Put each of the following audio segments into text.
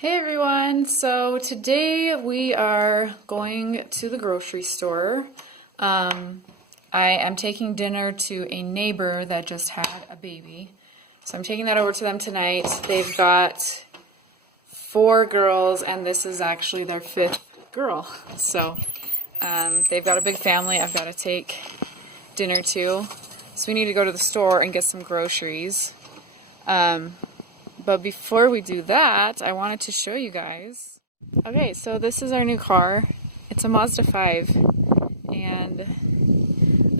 Hey everyone, so today we are going to the grocery store. I am taking dinner to a neighbor that just had a baby. So I'm taking that over to them tonight. They've got 4 girls and this is actually their 5th girl. So they've got a big family I've got to take dinner to. So we need to go to the store and get some groceries. But before we do that, I wanted to show you guys. Okay, so this is our new car. It's a Mazda 5, and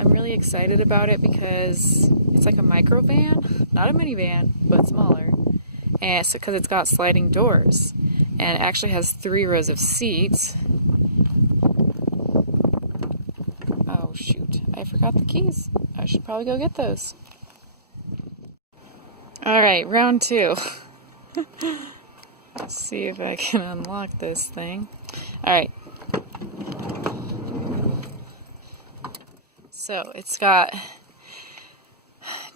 I'm really excited about it because it's like a microvan, not a minivan, but smaller. And it's because it's got sliding doors, and it actually has 3 rows of seats. Oh shoot, I forgot the keys. I should probably go get those. Alright, round 2. Let's see if I can unlock this thing. Alright. So, it's got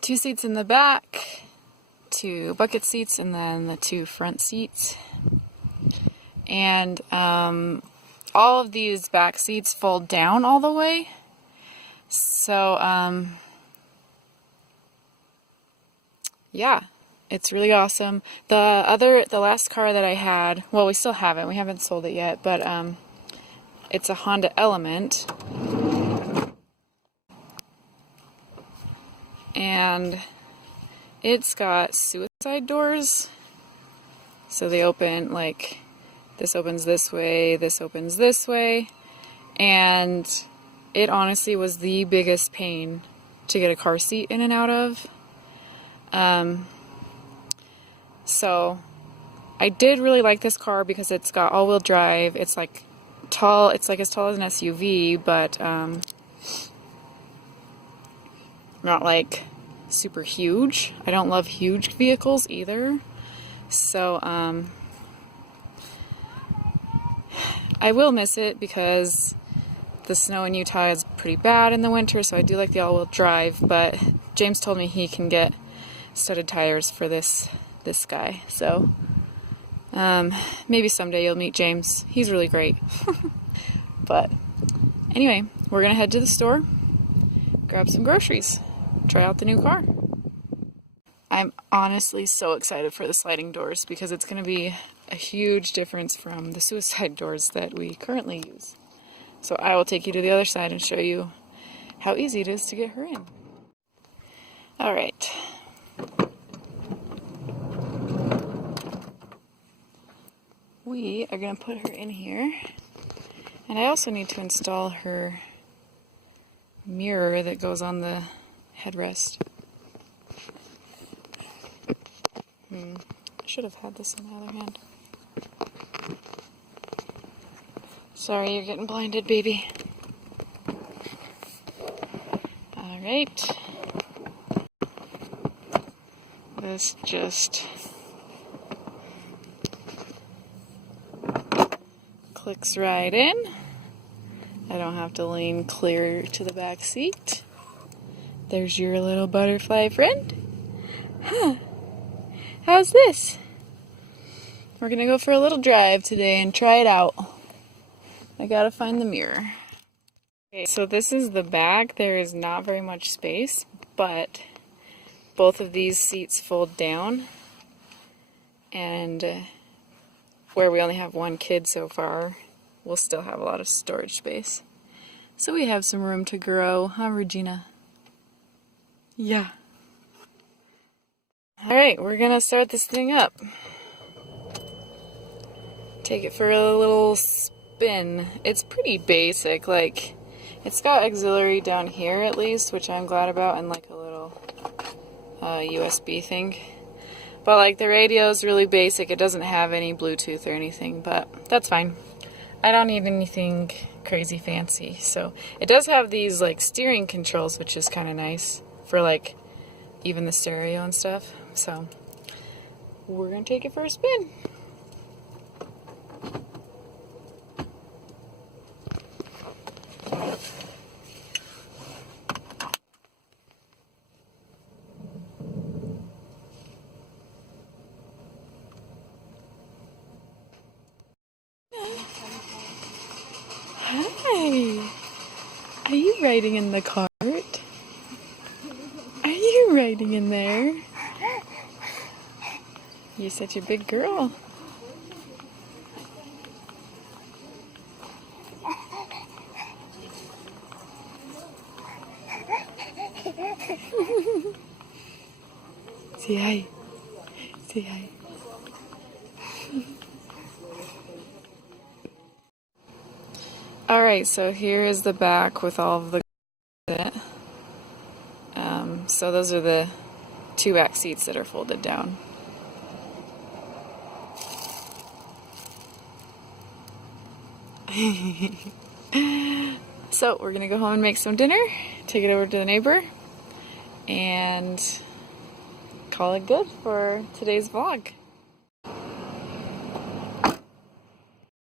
2 seats in the back, 2 bucket seats, and then the 2 front seats. And all of these back seats fold down all the way. So, yeah. It's really awesome. The last car that I had, well, we still have it. We haven't sold it yet, but it's a Honda Element. And it's got suicide doors. So they open, like, this opens this way, this opens this way. And it honestly was the biggest pain to get a car seat in and out of. So I did really like this car because it's got all-wheel drive. It's like tall, it's like as tall as an SUV, but not like super huge. I don't love huge vehicles either. So I will miss it because the snow in Utah is pretty bad in the winter, so I do like the all-wheel drive, but James told me he can get studded tires for this guy, so maybe someday you'll meet James. He's really great. But anyway, we're gonna head to the store, grab some groceries, try out the new car. I'm honestly so excited for the sliding doors because it's gonna be a huge difference from the suicide doors that we currently use. So I will take you to the other side and show you how easy it is to get her in. Alright. We are going to put her in here, and I also need to install her mirror that goes on the headrest. I should have had this in my other hand. Sorry, you're getting blinded, baby. Alright. This just clicks right in. I don't have to lean clear to the back seat. There's your little butterfly friend. Huh. How's this? We're gonna go for a little drive today and try it out. I gotta find the mirror. Okay, so this is the back. There is not very much space, but both of these seats fold down, and where we only have 1 kid so far, we'll still have a lot of storage space. So we have some room to grow, huh, Regina? Yeah. Alright, we're gonna start this thing up. Take it for a little spin. It's pretty basic, like, it's got auxiliary down here at least, which I'm glad about, and like a little USB thing. But like the radio is really basic. It doesn't have any Bluetooth or anything, but that's fine. I don't need anything crazy fancy. So it does have these like steering controls, which is kind of nice for like even the stereo and stuff. So we're gonna take it for a spin. Hi. Are you riding in the cart? Are you riding in there? You're such a big girl. Say hi. Say hi. Alright, so here is the back with all of the in it. So those are the two back seats that are folded down. So we're gonna go home and make some dinner, take it over to the neighbor, and call it good for today's vlog.